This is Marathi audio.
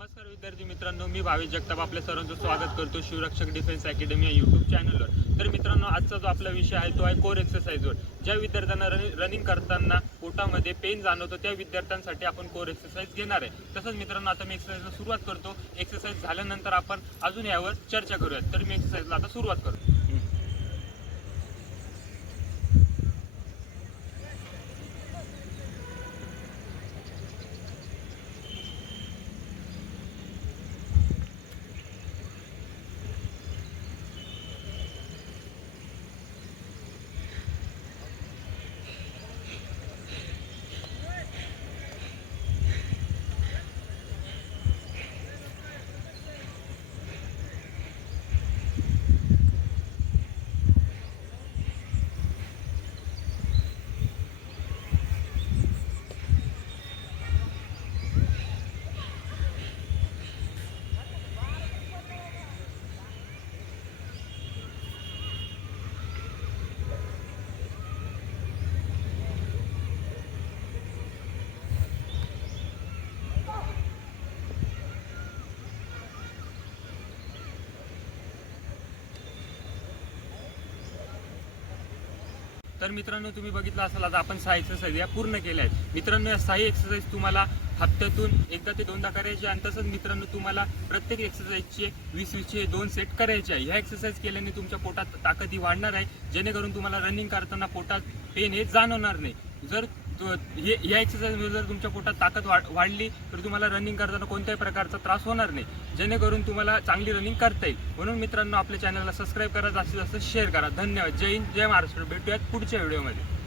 नमस्कार विद्यार्थी मित्रांनो, मी भावेश जगताप आपल्या सर्वांचं स्वागत करतो शिवरक्षक डिफेन्स अकॅडमी या यूट्यूब चॅनलवर। तर मित्रांनो, आजचा जो आपला विषय आहे तो आहे कोर एक्सरसाइजवर। ज्या विद्यार्थ्यांना रनिंग करताना पोटामध्ये पेन जाणवतो त्या विद्यार्थ्यांसाठी आपण कोर एक्सरसाइज घेणार आहे। तसंच मित्रांनो, आता मी एक्सरसाइजला सुरुवात करतो। एक्सरसाइज झाल्यानंतर आपण अजून यावर चर्चा करूयात। तर मी एक्सरसाइजला आता सुरुवात करतो। तर मित्रांनो, तुम्ही बघितलं असाल आता आपण 6 एक्सरसाइज या पूर्ण केल्या आहेत। मित्रांनो, या 6 एक्सरसाइज तुम्हाला हप्त्यातून एकदा ते दोनदा करायचे आणि तसंच मित्रांनो, तुम्हाला प्रत्येक एक्सरसाइजचे 20-20चे 2 सेट करायचे आहे। ह्या एक्सरसाइज केल्याने तुमच्या पोटात ताकद ही वाढणार आहे, जेणेकरून तुम्हाला रनिंग करताना पोटात पेन हे जाणवणार नाही। जर या एक्सरसाइजमध्ये जर तुमच्या पोटात ताकद वाढली तर तुम्हाला रनिंग करताना कोणत्याही प्रकारचा त्रास होणार नाही, जेणेकरून तुम्हाला चांगली रनिंग करता येईल। म्हणून मित्रांनो, आपल्या चॅनलला सबस्क्राईब करा, जास्तीत जास्त शेअर करा। धन्यवाद। जय हिंद, जय महाराष्ट्र। भेटूयात पुढच्या व्हिडिओमध्ये।